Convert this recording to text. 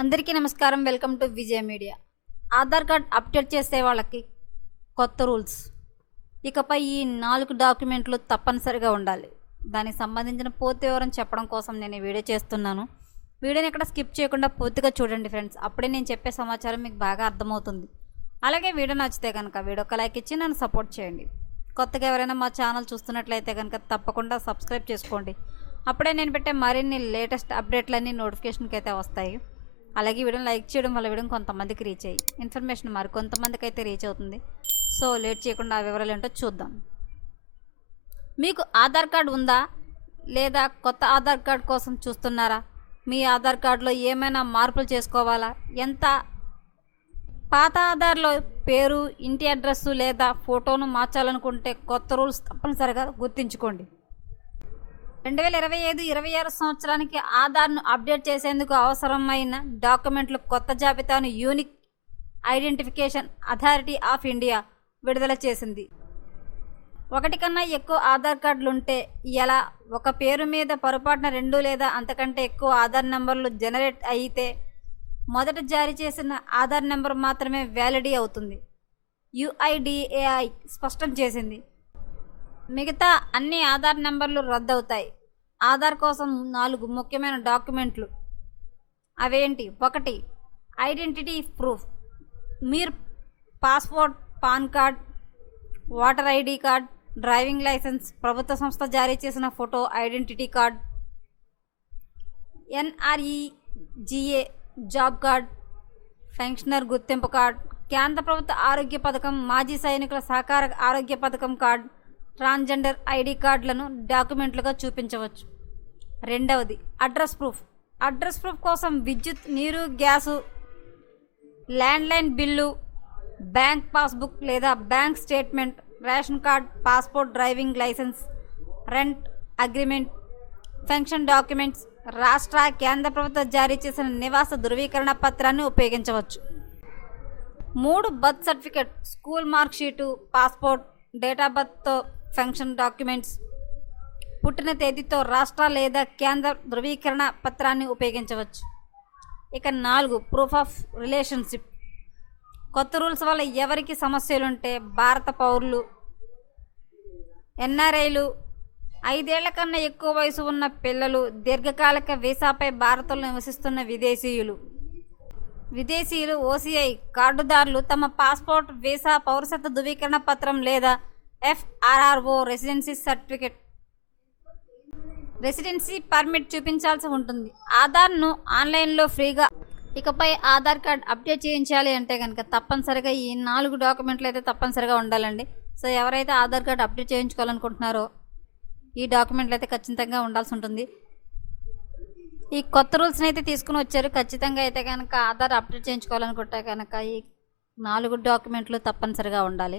అందరికీ నమస్కారం. Welcome to Vijaya media. Aadhaar card update చేసే వాళ్ళకి కొత్త రూల్స్. ఇకపై ఈ నాలుగు డాక్యుమెంట్లు తప్పనిసరిగా ఉండాలి. దానికి సంబంధించిన పూర్తి వివరం చెప్పడం కోసం నేను ఈ వీడియో చేస్తున్నాను. వీడియోని ఎక్కడ స్కిప్ చేయకుండా పూర్తిగా చూడండి ఫ్రెండ్స్. అప్పుడే నేను చెప్పే సమాచారం మీకు బాగా అర్థమవుతుంది. అలాగే వీడియో నచ్చితే కనుక వీడియోకి లైక్ ఇచ్చి నన్ను సపోర్ట్ చేయండి. కొత్తగా ఎవరైనా మా ఛానల్ చూస్తున్నట్లయితే కనుక తప్పకుండా సబ్స్క్రైబ్ చేసుకోండి. అప్పుడే నేను పెట్టే మరిన్ని లేటెస్ట్ అప్డేట్లన్నీ నోటిఫికేషన్కి అయితే వస్తాయి. అలాగే ఈ వీడియోని లైక్ చేయడం వల్ల వీడియో కొంతమందికి రీచ్ అయ్యి ఇన్ఫర్మేషన్ మరి కొంతమందికి అయితే రీచ్ అవుతుంది. సో లేట్ చేయకుండా ఆ వివరాలు ఏంటో చూద్దాం. మీకు ఆధార్ కార్డ్ ఉందా? లేదా కొత్త ఆధార్ కార్డ్ కోసం చూస్తున్నారా? మీ ఆధార్ కార్డులో ఏమైనా మార్పులు చేసుకోవాలా? ఎంత? పాత ఆధార్లో పేరు ఇంటి అడ్రస్సు లేదా ఫోటోను మార్చాలనుకుంటే కొత్త రూల్స్ తప్పనిసరిగా గుర్తుంచుకోండి. రెండు వేల ఇరవై ఐదు ఇరవై ఆరు సంవత్సరానికి ఆధార్ను అప్డేట్ చేసేందుకు అవసరమైన డాక్యుమెంట్లు కొత్త జాబితాను unique identification authority of India విడుదల చేసింది. ఒకటి కన్నా ఎక్కువ ఆధార్ కార్డులు ఉంటే ఎలా? ఒక పేరు మీద పొరపాటున రెండు లేదా అంతకంటే ఎక్కువ ఆధార్ నెంబర్లు జనరేట్ అయితే మొదట జారీ చేసిన ఆధార్ నెంబర్ మాత్రమే వ్యాలిడీ అవుతుంది. యుఐడిఏఐ స్పష్టం చేసింది. మిగతా అన్ని ఆధార్ నెంబర్లు రద్దవుతాయి. ఆధార్ కోసం నాలుగు ముఖ్యమైన డాక్యుమెంట్లు. అవేంటి? ఒకటి ఐడెంటిటీ ప్రూఫ్. మీరు passport PAN card voter ID card driving licence ప్రభుత్వ సంస్థ జారీ చేసిన photo identity card NREGA job card pensioner గుర్తింపు కార్డ్ కేంద్ర ప్రభుత్వ ఆరోగ్య పథకం మాజీ సైనికుల సహకార ఆరోగ్య పథకం కార్డ్ ట్రాన్స్జెండర్ ఐడి కార్డులను డాక్యుమెంట్లుగా చూపించవచ్చు. రెండవది అడ్రస్ ప్రూఫ్. అడ్రస్ ప్రూఫ్ కోసం విద్యుత్ నీరు gas landline bill bank passbook లేదా bank statement ration card passport driving licence rent agreement pension documents రాష్ట్ర కేంద్ర ప్రభుత్వం జారీ చేసిన నివాస ధృవీకరణ పత్రాన్ని ఉపయోగించవచ్చు. మూడు birth certificate school mark sheet passport date of బర్త్తో pension documents పుట్టిన తేదీతో రాష్ట్ర లేదా కేంద్ర ధృవీకరణ పత్రాన్ని ఉపయోగించవచ్చు. ఇక నాలుగు ప్రూఫ్ ఆఫ్ రిలేషన్షిప్ కొత్త రూల్స్ వల్ల ఎవరికి సమస్యలుంటే భారత పౌరులు ఎన్ఆర్ఐలు ఐదేళ్ళ కన్నా ఎక్కువ వయసు ఉన్న పిల్లలు దీర్ఘకాలిక వీసాపై భారత్లో నివసిస్తున్న విదేశీయులు. విదేశీయులు ఓసీఐ కార్డుదారులు తమ పాస్పోర్ట్ వీసా పౌరసత్వ ధృవీకరణ పత్రం లేదా FRRO residency certificate residency permit చూపించాల్సి ఉంటుంది. ఆధార్ను ఆన్లైన్లో ఫ్రీగా ఇకపై ఆధార్ కార్డ్ అప్డేట్ చేయించాలి అంటే కనుక తప్పనిసరిగా ఈ నాలుగు డాక్యుమెంట్లు అయితే తప్పనిసరిగా ఉండాలండి. సో ఎవరైతే ఆధార్ కార్డ్ అప్డేట్ చేయించుకోవాలనుకుంటున్నారో ఈ డాక్యుమెంట్లు అయితే ఖచ్చితంగా ఉండాల్సి ఉంటుంది. ఈ కొత్త రూల్స్ని అయితే తీసుకుని వచ్చారు. ఖచ్చితంగా అయితే కనుక ఆధార్ అప్డేట్ చేయించుకోవాలనుకుంటే కనుక ఈ నాలుగు డాక్యుమెంట్లు తప్పనిసరిగా ఉండాలి.